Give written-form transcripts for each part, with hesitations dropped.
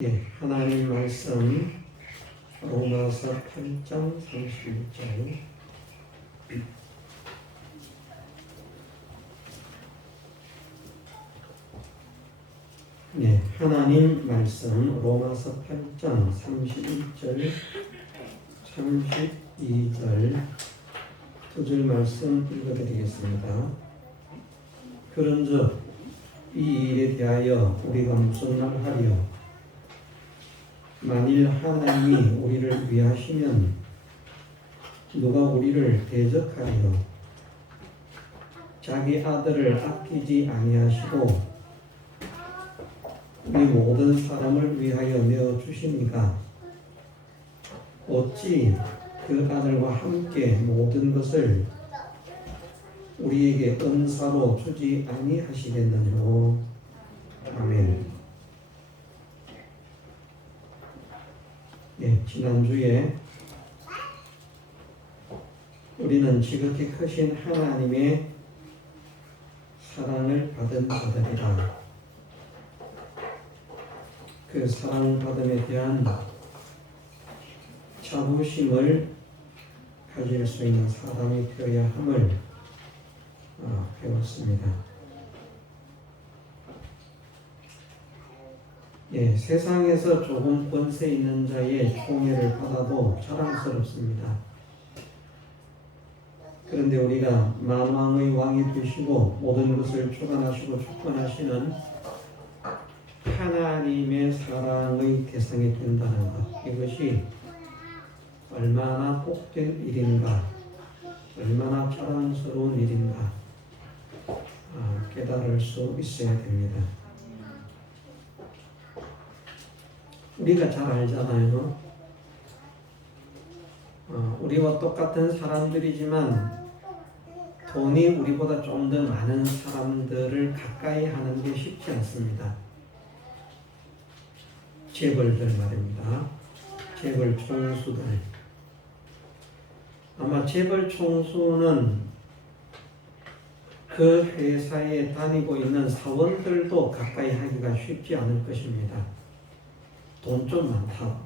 하나님 말씀 로마서 8장 31절. 하나님 말씀 로마서 8장 31절 32절 두 줄 말씀 읽어드리겠습니다. 그런즉 이 일에 대하여 우리가 무슨 말 하리요? 만일 하나님이 우리를 위하시면 누가 우리를 대적하리요? 자기 아들을 아끼지 아니하시고 우리 모든 사람을 위하여 내어주시니까 어찌 그 아들과 함께 모든 것을 우리에게 은사로 주지 아니하시겠느냐. 아멘. 지난주에 우리는 지극히 크신 하나님의 사랑을 받은 자들이라, 그 사랑받음에 대한 자부심을 가질 수 있는 사람이 되어야 함을 배웠습니다. 세상에서 조금 권세 있는 자의 총애를 받아도 자랑스럽습니다. 그런데 우리가 만왕의 왕이 되시고 모든 것을 주관하시고 주권하시는 하나님의 사랑의 대상이 된다는 것, 이것이 얼마나 복된 일인가, 얼마나 자랑스러운 일인가 깨달을 수 있어야 됩니다. 우리가 잘 알잖아요. 우리와 똑같은 사람들이지만 돈이 우리보다 좀 더 많은 사람들을 가까이 하는 게 쉽지 않습니다. 재벌들 말입니다. 재벌 총수들. 아마 재벌 총수는 그 회사에 다니고 있는 사원들도 가까이 하기가 쉽지 않을 것입니다. 돈 좀 많다.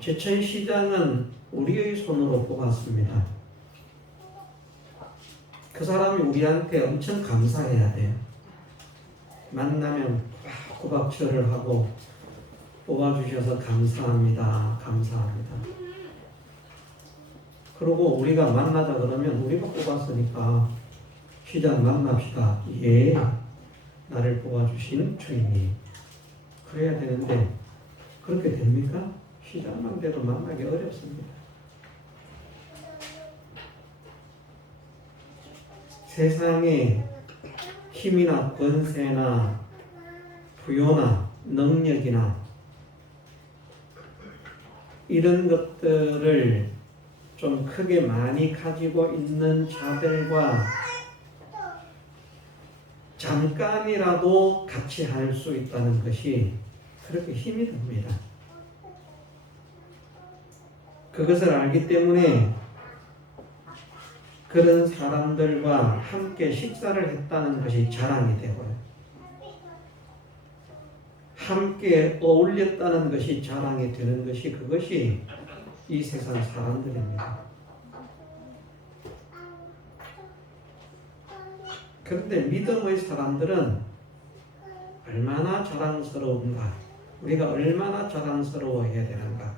제천시장은 우리의 손으로 뽑았습니다. 그 사람이 우리한테 엄청 감사해야 돼요. 만나면 고박절을 하고 뽑아주셔서 감사합니다. 감사합니다. 그리고 우리가 만나자 그러면 우리가 뽑았으니까 시장 만납시다. 예, 나를 뽑아주신 주인님. 그래야 되는데 그렇게 됩니까? 시장만 돼도 만나기 어렵습니다. 세상에 힘이나 권세나 부요나 능력이나 이런 것들을 좀 크게 많이 가지고 있는 자들과 잠깐이라도 같이 할 수 있다는 것이 그렇게 힘이 듭니다. 그것을 알기 때문에 그런 사람들과 함께 식사를 했다는 것이 자랑이 되고요. 함께 어울렸다는 것이 자랑이 되는 것이, 그것이 이 세상 사람들입니다. 그런데 믿음의 사람들은 얼마나 자랑스러운가, 우리가 얼마나 자랑스러워해야 되는가,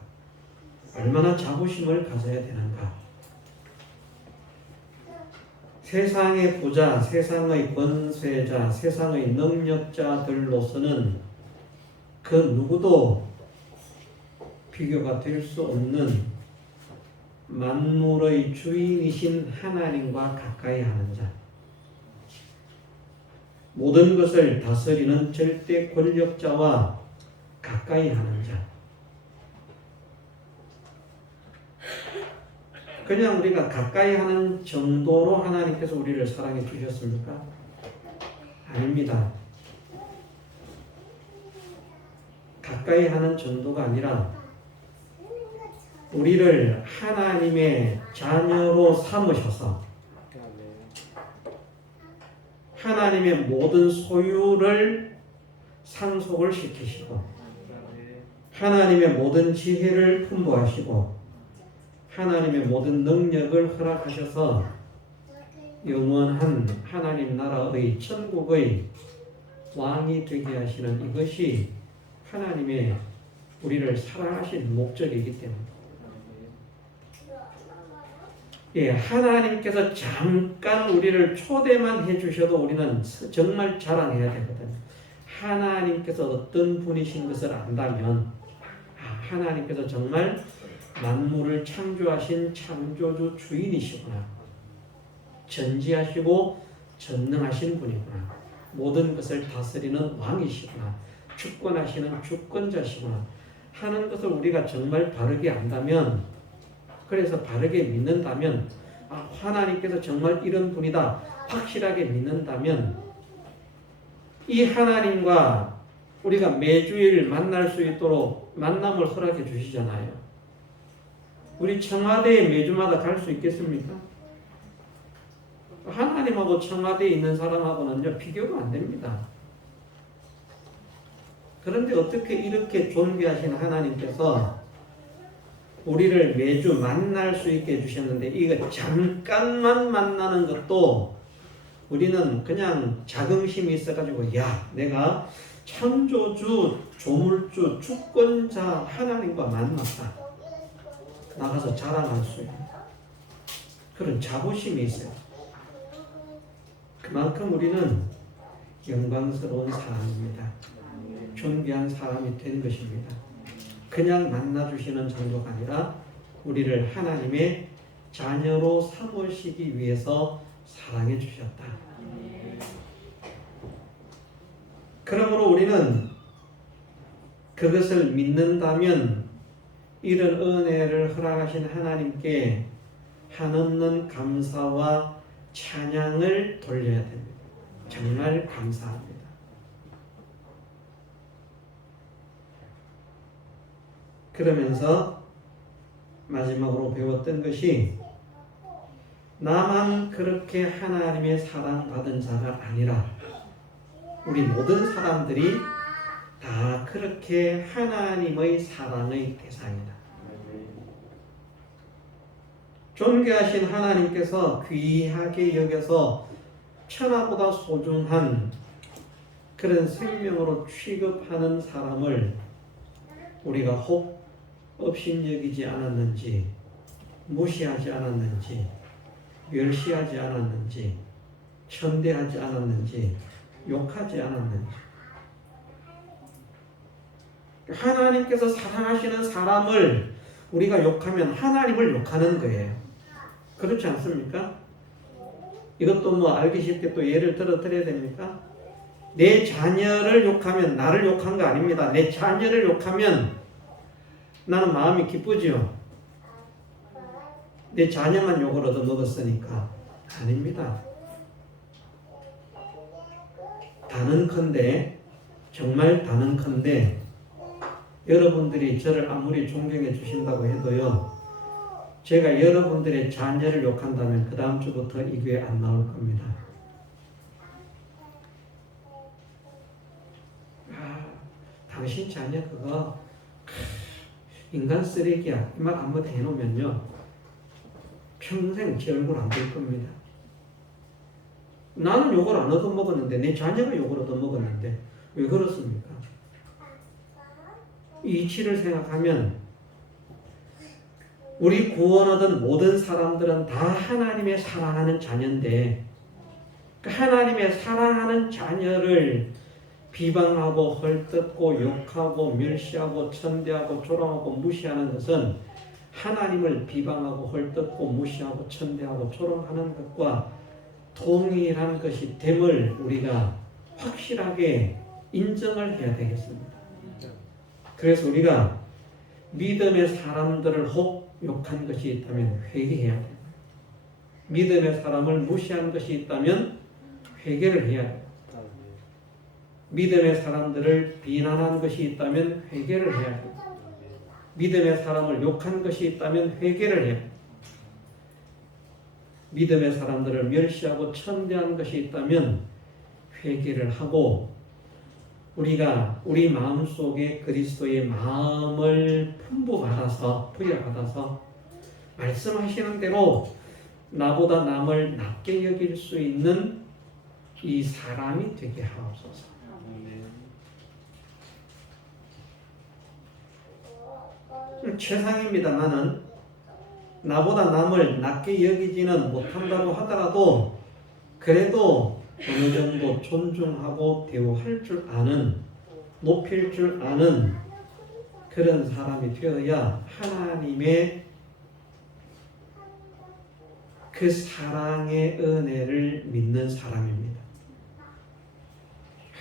얼마나 자부심을 가져야 되는가. 세상의 부자, 세상의 권세자, 세상의 능력자들로서는 그 누구도 비교가 될 수 없는 만물의 주인이신 하나님과 가까이 하는 자, 모든 것을 다스리는 절대 권력자와 가까이 하는 자. 그냥 우리가 가까이 하는 정도로 하나님께서 우리를 사랑해 주셨습니까? 아닙니다. 가까이 하는 정도가 아니라 우리를 하나님의 자녀로 삼으셔서 하나님의 모든 소유를 상속을 시키시고 하나님의 모든 지혜를 풍부하시고 하나님의 모든 능력을 허락하셔서 영원한 하나님 나라의 천국의 왕이 되게 하시는 이것이 하나님의 우리를 사랑하신 목적이기 때문에 하나님께서 잠깐 우리를 초대만 해주셔도 우리는 정말 자랑해야 되거든요. 하나님께서 어떤 분이신 것을 안다면 하나님께서 정말 만물을 창조하신 창조주 주인이시구나. 전지하시고 전능하신 분이구나. 모든 것을 다스리는 왕이시구나. 주권하시는 주권자시구나 하는 것을 우리가 정말 바르게 안다면, 그래서 바르게 믿는다면, 하나님께서 정말 이런 분이다 확실하게 믿는다면 이 하나님과 우리가 매주일 만날 수 있도록 만남을 허락해 주시잖아요. 우리 청와대에 매주마다 갈 수 있겠습니까? 하나님하고 청와대에 있는 사람하고는요 비교가 안 됩니다. 그런데 어떻게 이렇게 존귀하신 하나님께서 우리를 매주 만날 수 있게 해주셨는데 이거 잠깐만 만나는 것도 우리는 그냥 자긍심이 있어가지고 내가 창조주, 조물주, 주권자 하나님과 만났다. 나가서 자랑할 수 있는 그런 자부심이 있어요. 그만큼 우리는 영광스러운 사람입니다. 존귀한 사람이 된 것입니다. 그냥 만나주시는 정도가 아니라 우리를 하나님의 자녀로 삼으시기 위해서 사랑해 주셨다. 그러므로 우리는 그것을 믿는다면 이런 은혜를 허락하신 하나님께 한없는 감사와 찬양을 돌려야 됩니다. 정말 감사합니다. 그러면서 마지막으로 배웠던 것이 나만 그렇게 하나님의 사랑받은 자가 아니라 우리 모든 사람들이 다 그렇게 하나님의 사랑의 대상이다. 존귀하신 하나님께서 귀하게 여겨서 천하보다 소중한 그런 생명으로 취급하는 사람을 우리가 혹 업신여기지 않았는지, 무시하지 않았는지, 멸시하지 않았는지, 천대하지 않았는지, 욕하지 않았는지. 하나님께서 사랑하시는 사람을 우리가 욕하면 하나님을 욕하는 거예요. 그렇지 않습니까? 이것도 알기 쉽게 또 예를 들어 드려야 됩니까? 내 자녀를 욕하면 나를 욕한 거 아닙니다. 내 자녀를 욕하면 나는 마음이 기쁘지요. 내 자녀만 욕을 얻어먹었으니까. 아닙니다. 단언컨대, 정말 단언컨대 여러분들이 저를 아무리 존경해 주신다고 해도요, 제가 여러분들의 자녀를 욕한다면 그 다음 주부터 이 교회 안 나올 겁니다. 당신 자녀 그거 인간 쓰레기야 이 말 한번 해놓으면요 평생 제 얼굴 안 볼 겁니다. 나는 욕을 안 얻어먹었는데 내 자녀가 욕을 얻어먹었는데 왜 그렇습니까? 이 이치를 생각하면 우리 구원 얻은 모든 사람들은 다 하나님의 사랑하는 자녀인데 그 하나님의 사랑하는 자녀를 비방하고 헐뜯고 욕하고 멸시하고 천대하고 조롱하고 무시하는 것은 하나님을 비방하고 헐뜯고 무시하고 천대하고 조롱하는 것과 동일한 것이 됨을 우리가 확실하게 인정을 해야 되겠습니다. 그래서 우리가 믿음의 사람들을 혹 욕한 것이 있다면 회개해야 돼요. 믿음의 사람을 무시한 것이 있다면 회개를 해야 돼요. 믿음의 사람들을 비난한 것이 있다면 회개를 해야 돼요. 믿음의 사람을 욕한 것이 있다면 회개를 해요. 믿음의 사람들을 멸시하고 천대한 것이 있다면 회개를 하고 우리가 우리 마음속에 그리스도의 마음을 부여받아서 말씀하시는 대로 나보다 남을 낮게 여길 수 있는 이 사람이 되게 하옵소서. 최상입니다만은 나보다 남을 낮게 여기지는 못한다고 하더라도 그래도 어느 정도 존중하고 대우할 줄 아는, 높일 줄 아는 그런 사람이 되어야 하나님의 그 사랑의 은혜를 믿는 사람입니다.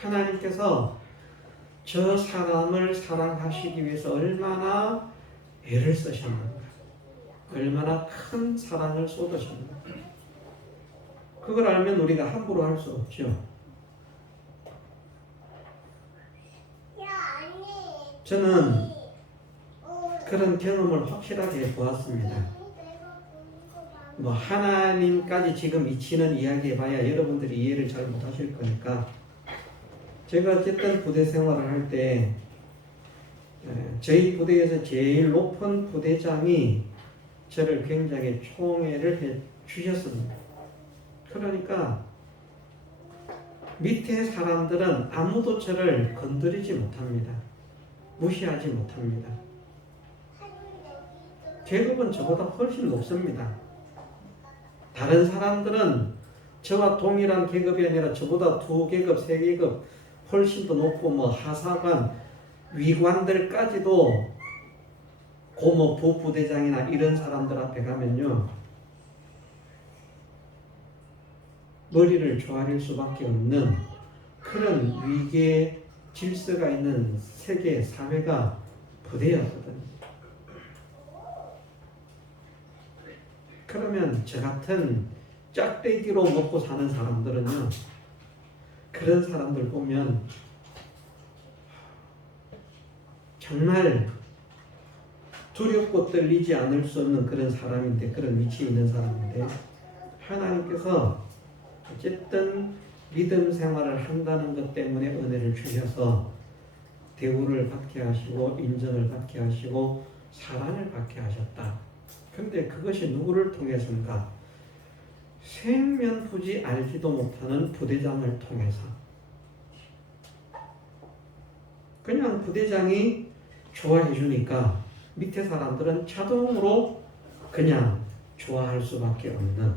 하나님께서 저 사람을 사랑하시기 위해서 얼마나 애를 쓰셨는가, 얼마나 큰 사랑을 쏟으셨는가. 그걸 알면 우리가 함부로 할 수 없죠. 저는 그런 경험을 확실하게 보았습니다. 뭐 하나님까지 지금 이치는 이야기해봐야 여러분들이 이해를 잘 못하실 거니까 제가 어쨌든 부대 생활을 할 때 저희 부대에서 제일 높은 부대장이 저를 굉장히 총애를 해 주셨습니다. 그러니까 밑에 사람들은 아무도 저를 건드리지 못합니다. 무시하지 못합니다. 계급은 저보다 훨씬 높습니다. 다른 사람들은 저와 동일한 계급이 아니라 저보다 2계급, 3계급 훨씬 더 높고 뭐 하사관, 위관들까지도 고모 부부대장이나 이런 사람들 앞에 가면요 머리를 조아릴 수밖에 없는 그런 위계 질서가 있는 세계 사회가 부대였거든요. 그러면 저 같은 짝대기로 먹고 사는 사람들은요 그런 사람들 보면 정말 두렵고 떨리지 않을 수 없는 그런 사람인데, 그런 위치에 있는 사람인데 하나님께서 어쨌든 믿음 생활을 한다는 것 때문에 은혜를 주셔서 대우를 받게 하시고 인정을 받게 하시고 사랑을 받게 하셨다. 그런데 그것이 누구를 통해서인가? 생면부지 알지도 못하는 부대장을 통해서. 그냥 부대장이 좋아해 주니까 밑에 사람들은 자동으로 그냥 좋아할 수밖에 없는,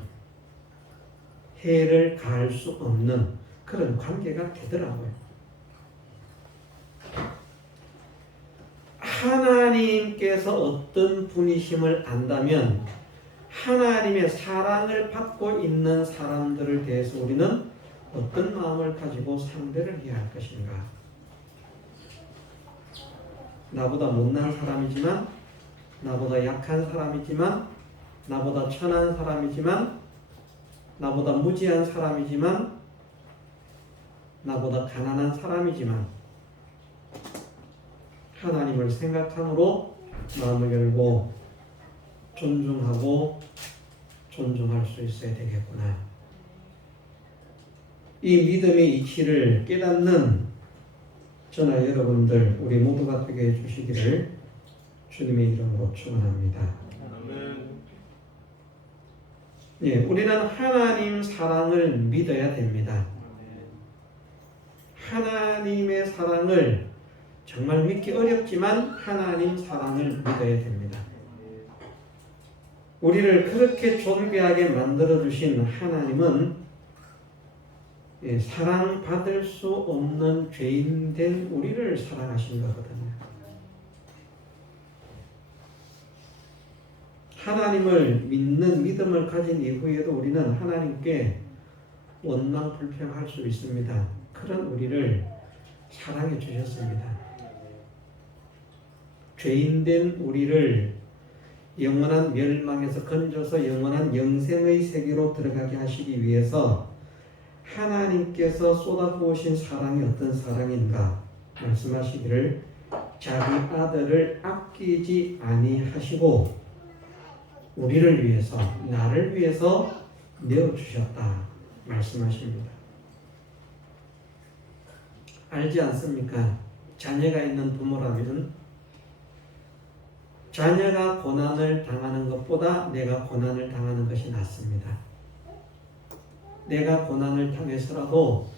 해를 가할 수 없는 그런 관계가 되더라고요. 하나님께서 어떤 분이심을 안다면 하나님의 사랑을 받고 있는 사람들을 대해서 우리는 어떤 마음을 가지고 상대를 해야 할 것인가? 나보다 못난 사람이지만, 나보다 약한 사람이지만, 나보다 천한 사람이지만, 나보다 무지한 사람이지만, 나보다 가난한 사람이지만 하나님을 생각함으로 마음을 열고 존중하고 존중할 수 있어야 되겠구나. 이 믿음의 이치를 깨닫는 저나 여러분들 우리 모두가 되게 해주시기를 주님의 이름으로 축원합니다. 예, 우리는 하나님 사랑을 믿어야 됩니다. 하나님의 사랑을 정말 믿기 어렵지만 하나님 사랑을 믿어야 됩니다. 우리를 그렇게 존귀하게 만들어 주신 하나님은 사랑받을 수 없는 죄인된 우리를 사랑하신 거거든요. 하나님을 믿는 믿음을 가진 이후에도 우리는 하나님께 원망불평할 수 있습니다. 그런 우리를 사랑해 주셨습니다. 죄인된 우리를 영원한 멸망에서 건져서 영원한 영생의 세계로 들어가게 하시기 위해서 하나님께서 쏟아부으신 사랑이 어떤 사랑인가 말씀하시기를 자기 아들을 아끼지 아니하시고 우리를 위해서, 나를 위해서 내어주셨다 말씀하십니다. 알지 않습니까? 자녀가 있는 부모라면 자녀가 고난을 당하는 것보다 내가 고난을 당하는 것이 낫습니다. 내가 고난을 당해서라도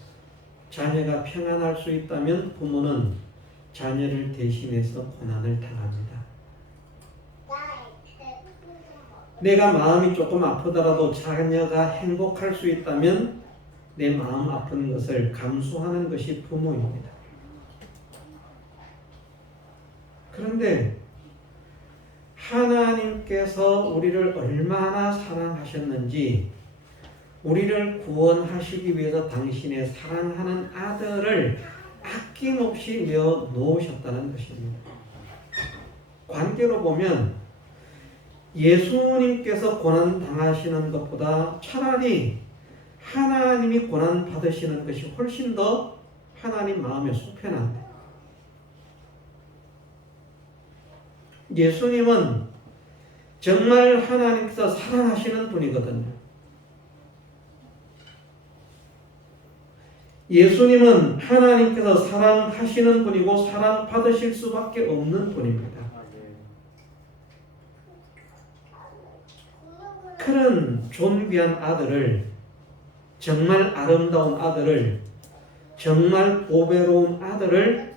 자녀가 평안할 수 있다면 부모는 자녀를 대신해서 고난을 당합니다. 내가 마음이 조금 아프더라도 자녀가 행복할 수 있다면 내 마음 아픈 것을 감수하는 것이 부모입니다. 그런데 하나님께서 우리를 얼마나 사랑하셨는지 우리를 구원하시기 위해서 당신의 사랑하는 아들을 아낌없이 내어 놓으셨다는 것입니다. 관계로 보면 예수님께서 고난 당하시는 것보다 차라리 하나님이 고난 받으시는 것이 훨씬 더 하나님 마음에 속편한데, 예수님은 정말 하나님께서 사랑하시는 분이거든요. 예수님은 하나님께서 사랑하시는 분이고 사랑받으실 수밖에 없는 분입니다. 그런 존귀한 아들을, 정말 아름다운 아들을, 정말 보배로운 아들을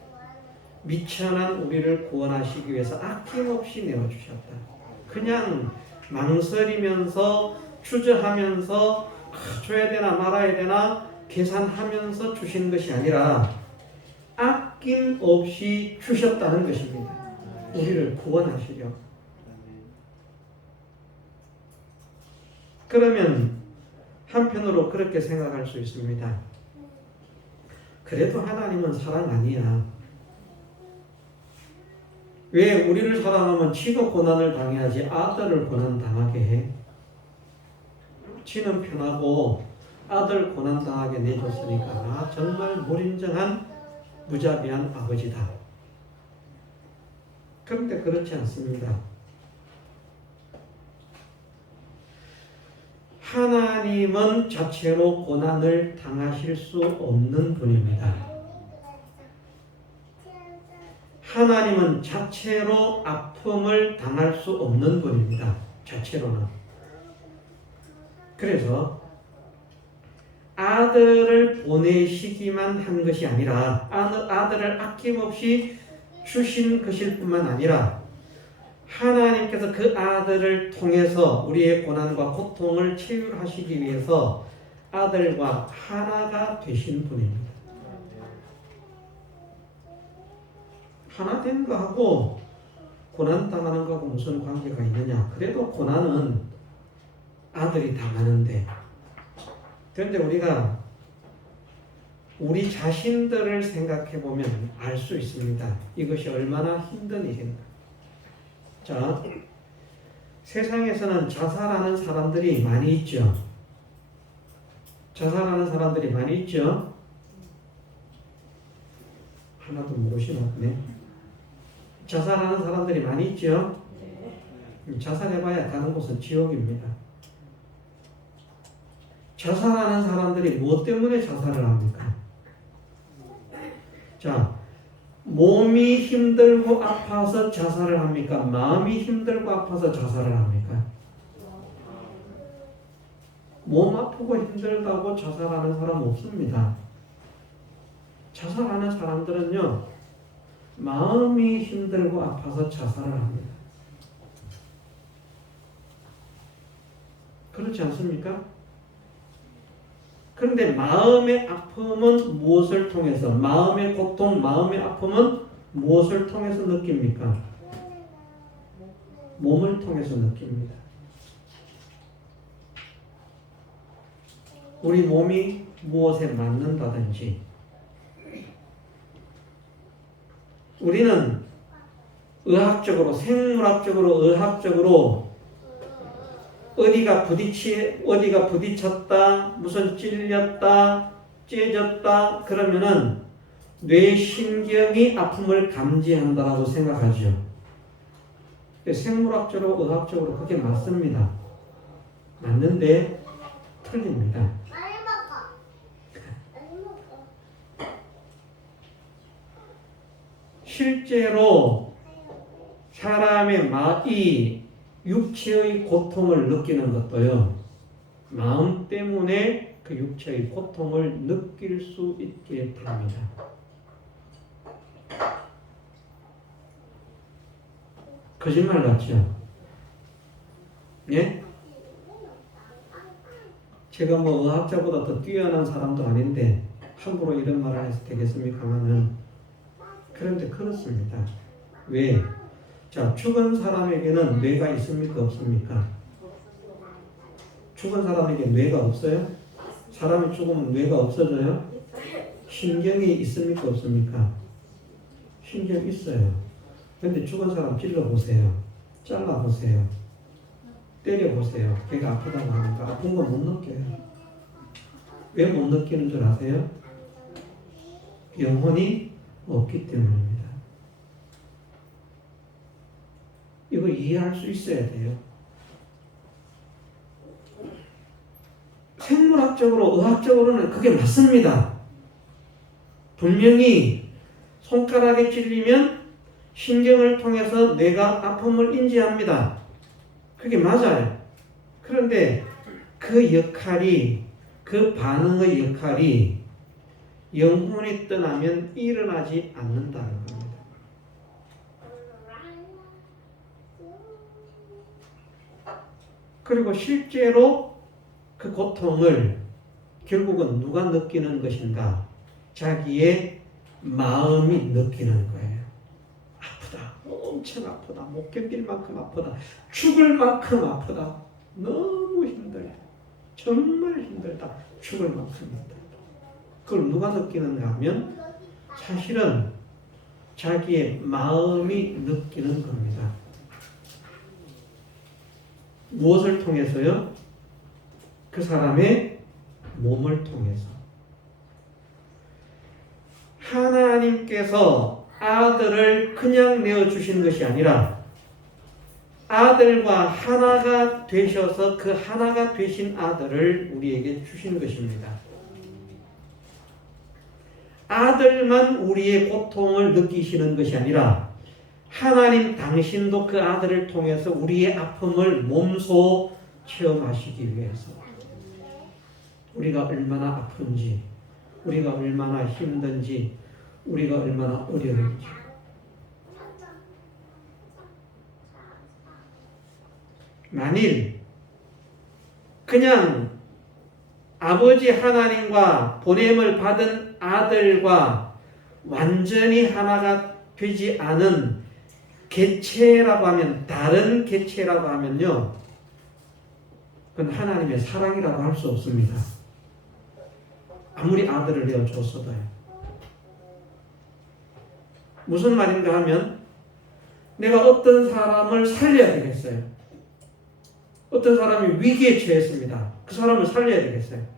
미천한 우리를 구원하시기 위해서 아낌없이 내어주셨다. 그냥 망설이면서 주저하면서 줘야 되나 말아야 되나 계산하면서 주신 것이 아니라 아낌없이 주셨다는 것입니다. 우리를 구원하시려. 그러면 한편으로 그렇게 생각할 수 있습니다. 그래도 하나님은 사랑 아니야. 왜 우리를 사랑하면 지가 고난을 당해야지 아들을 고난 당하게 해? 지는 편하고 아들 고난 당하게 내줬으니까 나 정말 무인정한 무자비한 아버지다. 그런데 그렇지 않습니다. 하나님은 자체로 고난을 당하실 수 없는 분입니다. 하나님은 자체로 아픔을 당할 수 없는 분입니다. 자체로는. 그래서 아들을 보내시기만 한 것이 아니라 아들을 아낌없이 주신 것일 뿐만 아니라 하나님께서 그 아들을 통해서 우리의 고난과 고통을 치유하시기 위해서 아들과 하나가 되신 분입니다. 하나 된 거하고 고난 당하는 거하고 무슨 관계가 있느냐? 그래도 고난은 아들이 당하는데, 그런데 우리가 우리 자신들을 생각해 보면 알 수 있습니다. 이것이 얼마나 힘든 일인가. 자, 세상에서는 자살하는 사람들이 많이 있죠. 자살하는 사람들이 많이 있죠. 하나도 모르시나 보네. 자살하는 사람들이 많이 있죠. 자살해봐야 가는 곳은 지옥입니다. 자살하는 사람들이 무엇 때문에 자살을 합니까? 자, 몸이 힘들고 아파서 자살을 합니까? 마음이 힘들고 아파서 자살을 합니까? 몸 아프고 힘들다고 자살하는 사람 없습니다. 자살하는 사람들은요, 마음이 힘들고 아파서 자살을 합니다. 그렇지 않습니까? 그런데 마음의 아픔은 무엇을 통해서, 마음의 고통, 마음의 아픔은 무엇을 통해서 느낍니까? 몸을 통해서 느낍니다. 우리 몸이 무엇에 맞는다든지, 우리는 의학적으로, 생물학적으로, 의학적으로 어디가 부딪혔다, 무슨 찔렸다, 째졌다, 그러면은 뇌신경이 아픔을 감지한다라고 생각하죠. 생물학적으로, 의학적으로 그게 맞습니다. 맞는데 틀립니다. 실제로 사람의 이 육체의 고통을 느끼는 것도요, 마음 때문에 그 육체의 고통을 느낄 수 있게 됩니다. 거짓말 같죠? 예? 제가 뭐 의학자보다 더 뛰어난 사람도 아닌데 함부로 이런 말을 해서 되겠습니까마는, 그런데 그렇습니다. 왜? 자, 죽은 사람에게는 뇌가 있습니까? 없습니까? 죽은 사람에게 뇌가 없어요? 사람이 죽으면 뇌가 없어져요? 신경이 있습니까? 없습니까? 신경 있어요. 근데 죽은 사람 찔러보세요. 잘라보세요. 때려보세요. 걔가 아프다고 하니까 아픈 건 못 느껴요. 왜 못 느끼는 줄 아세요? 영혼이 없기 때문입니다. 이거 이해할 수 있어야 돼요. 생물학적으로, 의학적으로는 그게 맞습니다. 분명히 손가락에 찔리면 신경을 통해서 뇌가 아픔을 인지합니다. 그게 맞아요. 그런데 그 역할이, 그 반응의 역할이 영혼이 떠나면 일어나지 않는다는 겁니다. 그리고 실제로 그 고통을 결국은 누가 느끼는 것인가? 자기의 마음이 느끼는 거예요. 아프다. 엄청 아프다. 못 견딜 만큼 아프다. 죽을 만큼 아프다. 너무 힘들다. 정말 힘들다. 죽을 만큼 힘들다. 그걸 누가 느끼는가 하면 사실은 자기의 마음이 느끼는 겁니다. 무엇을 통해서요? 그 사람의 몸을 통해서. 하나님께서 아들을 그냥 내어주신 것이 아니라 아들과 하나가 되셔서 그 하나가 되신 아들을 우리에게 주신 것입니다. 아들만 우리의 고통을 느끼시는 것이 아니라 하나님 당신도 그 아들을 통해서 우리의 아픔을 몸소 체험하시기 위해서, 우리가 얼마나 아픈지, 우리가 얼마나 힘든지, 우리가 얼마나 어려운지. 만일 그냥 아버지 하나님과 보냄을 받은 아들과 완전히 하나가 되지 않은 개체라고 하면, 다른 개체라고 하면요, 그건 하나님의 사랑이라고 할 수 없습니다. 아무리 아들을 내어줬어도요. 무슨 말인가 하면, 내가 어떤 사람을 살려야 되겠어요. 어떤 사람이 위기에 처했습니다. 그 사람을 살려야 되겠어요.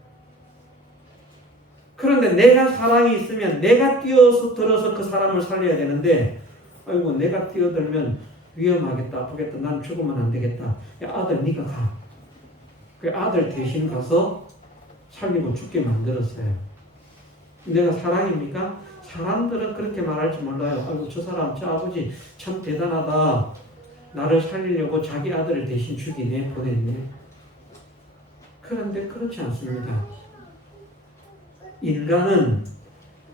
그런데 내가 사랑이 있으면 내가 뛰어들어서 그 사람을 살려야 되는데, 아이고 내가 뛰어들면 위험하겠다, 아프겠다, 난 죽으면 안 되겠다. 야, 아들 네가 가. 그 아들 대신 가서 살리고 죽게 만들었어요. 내가 사랑입니까? 사람들은 그렇게 말할지 몰라요. 아이고 저 사람, 저 아버지 참 대단하다. 나를 살리려고 자기 아들을 대신 죽이네, 보냈네. 그런데 그렇지 않습니다. 인간은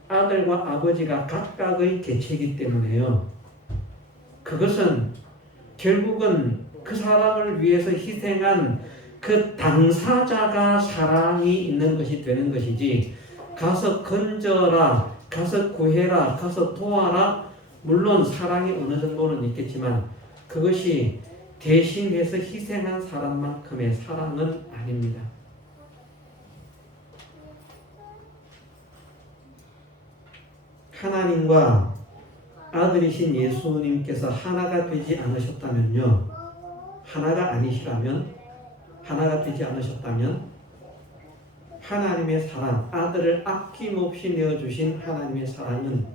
아들과 아버지가 각각의 개체이기 때문에요. 그것은 결국은 그 사람을 위해서 희생한 그 당사자가 사랑이 있는 것이 되는 것이지, 가서 건져라, 가서 구해라, 가서 도와라, 물론 사랑이 어느 정도는 있겠지만 그것이 대신해서 희생한 사람만큼의 사랑은 아닙니다. 하나님과 아들이신 예수님께서 하나가 되지 않으셨다면요, 하나가 아니시라면, 하나가 되지 않으셨다면 하나님의 사랑, 아들을 아낌없이 내어주신 하나님의 사랑은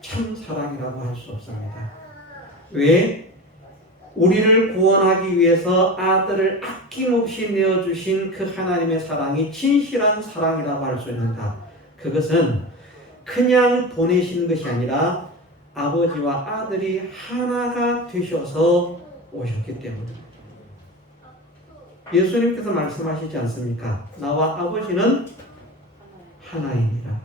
참 사랑이라고 할 수 없습니다. 왜? 우리를 구원하기 위해서 아들을 아낌없이 내어주신 그 하나님의 사랑이 진실한 사랑이라고 할 수 있는가? 그것은 그냥 보내신 것이 아니라 아버지와 아들이 하나가 되셔서 오셨기 때문입니다. 예수님께서 말씀하시지 않습니까? 나와 아버지는 하나이니라.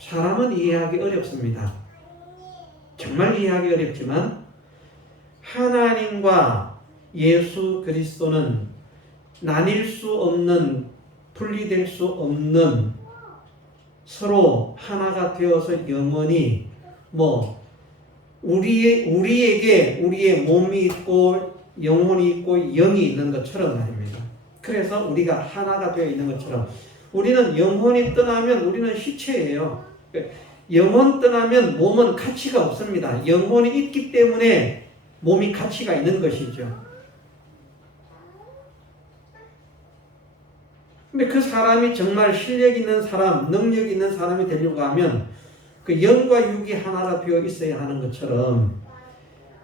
사람은 이해하기 어렵습니다. 정말 이해하기 어렵지만 하나님과 예수 그리스도는 나뉠 수 없는, 분리될 수 없는, 서로 하나가 되어서 영원히 우리에게 우리의 몸이 있고 영혼이 있고 영이 있는 것처럼 말입니다. 그래서 우리가 하나가 되어 있는 것처럼 우리는 영혼이 떠나면 우리는 시체예요. 영혼 떠나면 몸은 가치가 없습니다. 영혼이 있기 때문에 몸이 가치가 있는 것이죠. 근데 그 사람이 정말 실력 있는 사람, 능력 있는 사람이 되려고 하면 그 영과 육이 하나가 되어 있어야 하는 것처럼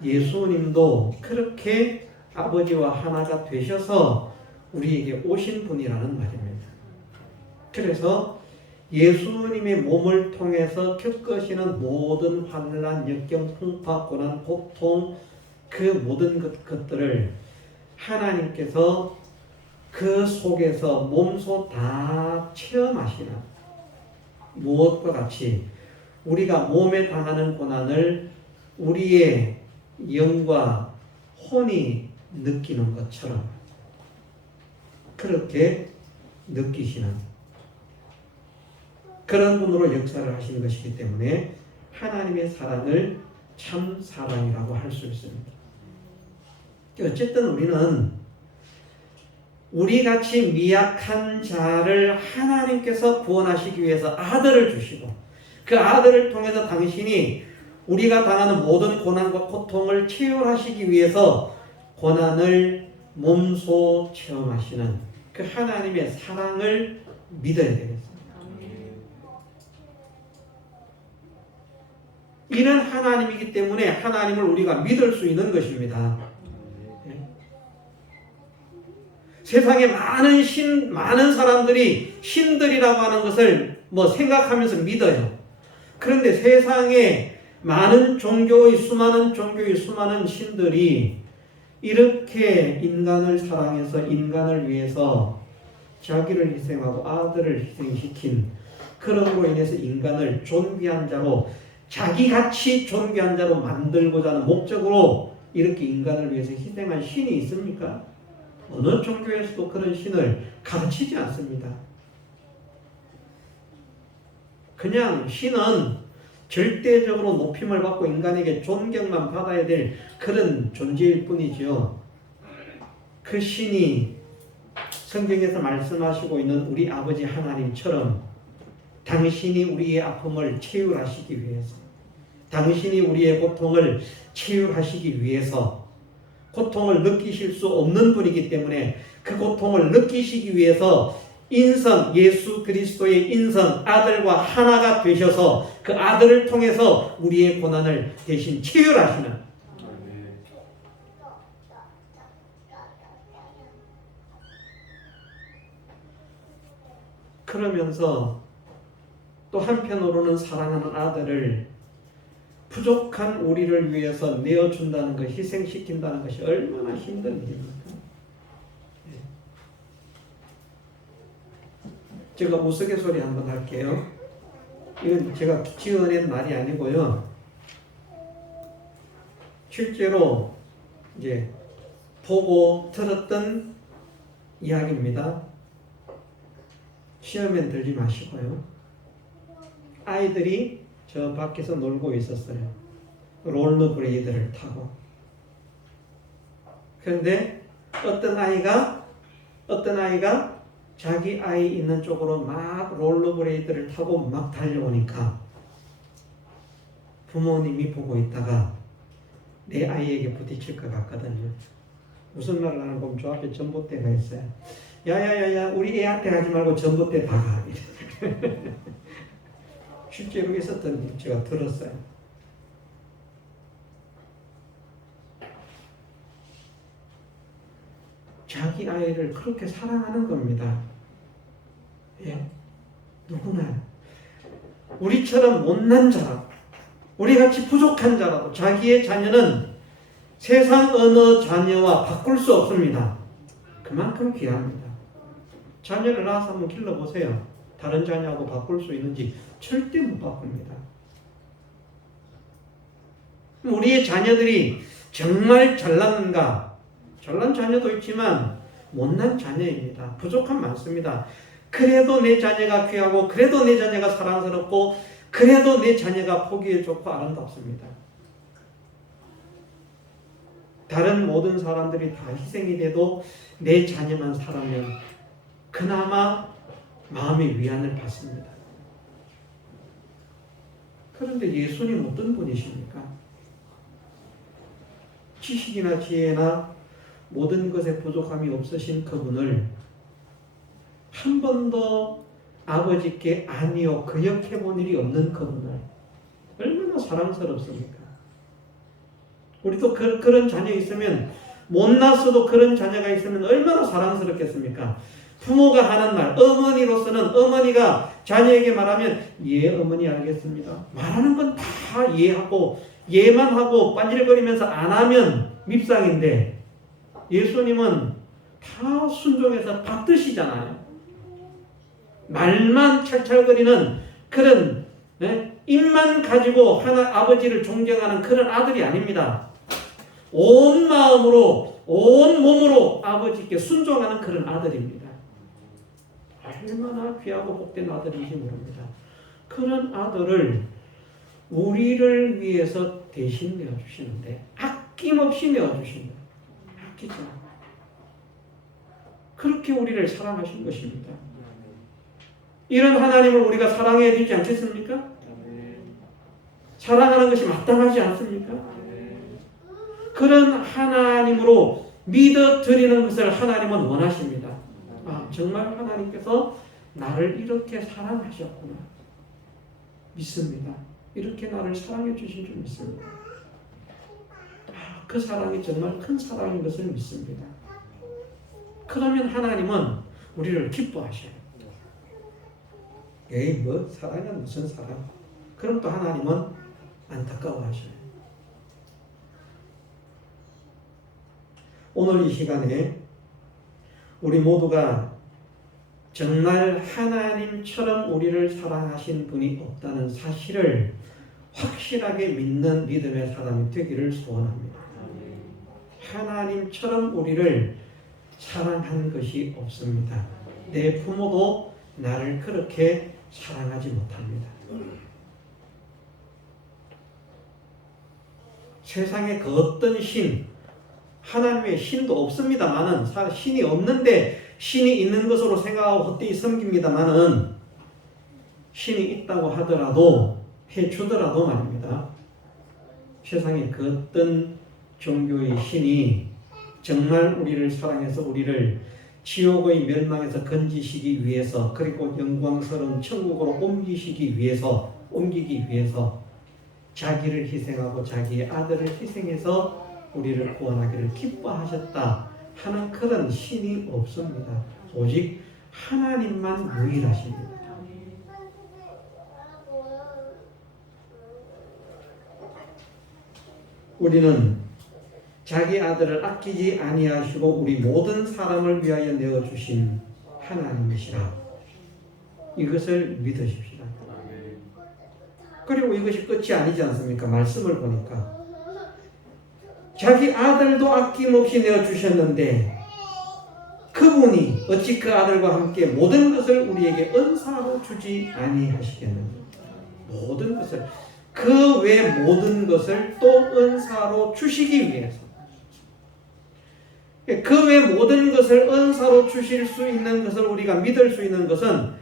예수님도 그렇게 아버지와 하나가 되셔서 우리에게 오신 분이라는 말입니다. 그래서 예수님의 몸을 통해서 겪으시는 모든 환난, 역경, 풍파, 고난, 고통, 그 모든 것들을 하나님께서 그 속에서 몸소 다 체험하시는, 무엇과 같이 우리가 몸에 당하는 고난을 우리의 영과 혼이 느끼는 것처럼 그렇게 느끼시는 그런 분으로 역사를 하시는 것이기 때문에 하나님의 사랑을 참 사랑이라고 할 수 있습니다. 어쨌든 우리는 우리같이 미약한 자를 하나님께서 구원하시기 위해서 아들을 주시고 그 아들을 통해서 당신이 우리가 당하는 모든 고난과 고통을 치유하시기 위해서 고난을 몸소 체험하시는 그 하나님의 사랑을 믿어야 되겠습니다. 이런 하나님이기 때문에 하나님을 우리가 믿을 수 있는 것입니다. 세상에 많은 사람들이 신들이라고 하는 것을 생각하면서 믿어요. 그런데 세상에 수많은 종교의 수많은 신들이 이렇게 인간을 사랑해서 인간을 위해서 자기를 희생하고 아들을 희생시킨 그런 거로 인해서 인간을 존귀한 자로 자기같이 존귀한 자로 만들고자 하는 목적으로 이렇게 인간을 위해서 희생한 신이 있습니까? 어느 종교에서도 그런 신을 가르치지 않습니다. 그냥 신은 절대적으로 높임을 받고 인간에게 존경만 받아야 될 그런 존재일 뿐이죠. 그 신이 성경에서 말씀하시고 있는 우리 아버지 하나님처럼 당신이 우리의 아픔을 치유하시기 위해서, 당신이 우리의 고통을 치유하시기 위해서, 고통을 느끼실 수 없는 분이기 때문에 그 고통을 느끼시기 위해서 예수 그리스도의 인성 아들과 하나가 되셔서 그 아들을 통해서 우리의 고난을 대신 치유하시는, 그러면서 또 한편으로는 사랑하는 아들을 부족한 우리를 위해서 내어준다는 것, 희생시킨다는 것이 얼마나 힘든 일입니까? 제가 우스갯소리 한번 할게요. 이건 제가 지어낸 말이 아니고요. 실제로 이제 보고 들었던 이야기입니다. 시험엔 들지 마시고요. 아이들이 저 밖에서 놀고 있었어요. 롤러브레이드를 타고. 그런데 어떤 아이가 자기 아이 있는 쪽으로 막 롤러브레이드를 타고 막 달려오니까 부모님이 보고 있다가 내 아이에게 부딪힐 것 같거든요. 무슨 말을 하는 거면 저 앞에 전봇대가 있어요. 야야야야, 우리 애한테 하지 말고 전봇대 박아. 실제로 있었던 일 제가 들었어요. 자기 아이를 그렇게 사랑하는 겁니다. 예, 누구나. 우리처럼 못난 자라도, 우리같이 부족한 자라도 자기의 자녀는 세상 어느 자녀와 바꿀 수 없습니다. 그만큼 귀합니다. 자녀를 낳아서 한번 길러보세요. 다른 자녀하고 바꿀 수 있는지 절대 못 바꿉니다. 우리의 자녀들이 정말 잘났는가? 잘난 자녀도 있지만 못난 자녀입니다. 부족함 많습니다. 그래도 내 자녀가 귀하고, 그래도 내 자녀가 사랑스럽고, 그래도 내 자녀가 보기에 좋고 아름답습니다. 다른 모든 사람들이 다 희생이 돼도 내 자녀만 살아면 그나마 마음의 위안을 받습니다. 그런데 예수님 어떤 분이십니까? 지식이나 지혜나 모든 것에 부족함이 없으신 그분을 한 번도 아버지께 아니요 거역해 본 일이 없는 그분을 얼마나 사랑스럽습니까? 우리도 그런 자녀 있으면, 못났어도 그런 자녀가 있으면 얼마나 사랑스럽겠습니까? 부모가 하는 말, 어머니로서는 어머니가 자녀에게 말하면 예 어머니 알겠습니다. 말하는 건 다 이해하고 예만 하고 빤질거리면서 안 하면 밉상인데, 예수님은 다 순종해서 받드시잖아요. 말만 찰찰거리는 그런 입만 가지고 하나 아버지를 존경하는 그런 아들이 아닙니다. 온 마음으로 온 몸으로 아버지께 순종하는 그런 아들입니다. 얼마나 귀하고 복된 아들인지 모릅니다. 그런 아들을 우리를 위해서 대신 내어주시는데, 아낌없이 내어주신다. 아끼지 않아요. 그렇게 우리를 사랑하신 것입니다. 이런 하나님을 우리가 사랑해야 되지 않겠습니까? 사랑하는 것이 마땅하지 않습니까? 그런 하나님으로 믿어드리는 것을 하나님은 원하십니다. 아, 정말 하나님께서 나를 이렇게 사랑하셨구나. 믿습니다. 이렇게 나를 사랑해 주신 줄 믿습니다. 아, 그 사랑이 정말 큰 사랑인 것을 믿습니다. 그러면 하나님은 우리를 기뻐하셔요. 에이, 뭐 사랑이야 무슨 사랑? 그럼 또 하나님은 안타까워하셔요. 오늘 이 시간에 우리 모두가 정말 하나님처럼 우리를 사랑하신 분이 없다는 사실을 확실하게 믿는 믿음의 사람이 되기를 소원합니다. 하나님처럼 우리를 사랑한 것이 없습니다. 내 부모도 나를 그렇게 사랑하지 못합니다. 세상에 그 어떤 신, 하나님의 신도 없습니다만은, 신이 없는데 신이 있는 것으로 생각하고 헛되이 섬깁니다만은, 신이 있다고 하더라도, 해주더라도 말입니다. 세상에 그 어떤 종교의 신이 정말 우리를 사랑해서 우리를 지옥의 멸망에서 건지시기 위해서, 그리고 영광스러운 천국으로 옮기기 위해서 자기를 희생하고 자기의 아들을 희생해서 우리를 구원하기를 기뻐하셨다 하는 그런 신이 없습니다. 오직 하나님만 유일하십니다. 우리는 자기 아들을 아끼지 아니하시고 우리 모든 사람을 위하여 내어주신 하나님이시라. 이것을 믿으십시다. 그리고 이것이 끝이 아니지 않습니까? 말씀을 보니까 자기 아들도 아낌없이 내어주셨는데 그분이 어찌 그 아들과 함께 모든 것을 우리에게 은사로 주지 아니하시겠느냐. 모든 것을, 그 외 모든 것을 또 은사로 주시기 위해서, 그 외 모든 것을 은사로 주실 수 있는 것을 우리가 믿을 수 있는 것은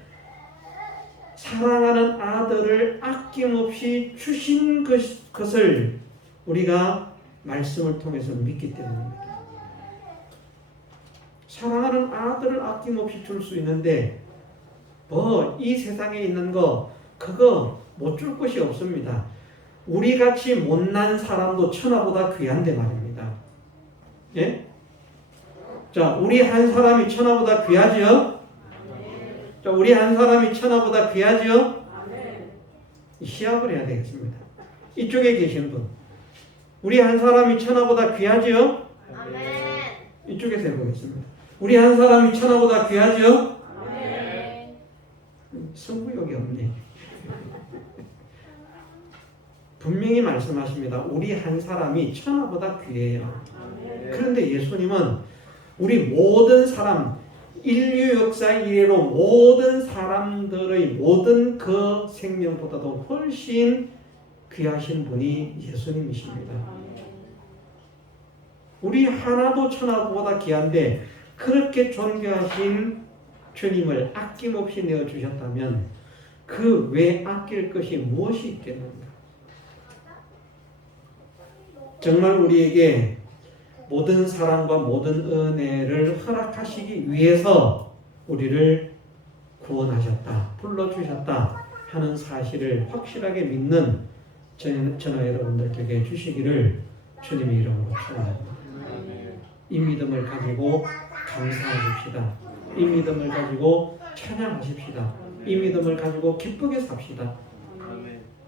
사랑하는 아들을 아낌없이 주신 것을 우리가 말씀을 통해서 믿기 때문입니다. 사랑하는 아들을 아낌없이 줄 수 있는데 이 세상에 있는 거 그거 못 줄 것이 없습니다. 우리같이 못난 사람도 천하보다 귀한데 말입니다. 예? 자, 우리 한 사람이 천하보다 귀하지요? 자, 우리 한 사람이 천하보다 귀하지요? 시합을 해야 되겠습니다. 이쪽에 계신 분, 우리 한 사람이 천하보다 귀하지요? 아멘. 이쪽에서 해보겠습니다. 우리 한 사람이 천하보다 귀하지요? 아멘. 승부욕이 없네. 분명히 말씀하십니다. 우리 한 사람이 천하보다 귀해요. 그런데 예수님은 우리 모든 사람, 인류 역사 이래로 모든 사람들의 모든 그 생명보다도 훨씬 귀하신 분이 예수님이십니다. 우리 하나도 천하보다 귀한데 그렇게 존귀하신 주님을 아낌없이 내어주셨다면 그 외 아낄 것이 무엇이 있겠는가? 정말 우리에게 모든 사랑과 모든 은혜를 허락하시기 위해서 우리를 구원하셨다, 불러주셨다 하는 사실을 확실하게 믿는 저와 여러분들에게 주시기를 주님의 이름으로 축원합니다. 이 믿음을 가지고 감사하십시다. 이 믿음을 가지고 찬양하십시다. 이 믿음을 가지고 기쁘게 삽시다.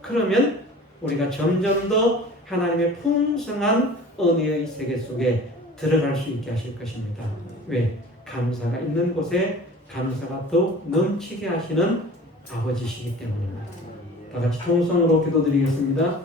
그러면 우리가 점점 더 하나님의 풍성한 은혜의 세계 속에 들어갈 수 있게 하실 것입니다. 왜? 감사가 있는 곳에 감사가 더 넘치게 하시는 아버지시기 때문입니다. 다 같이 통성으로 기도드리겠습니다.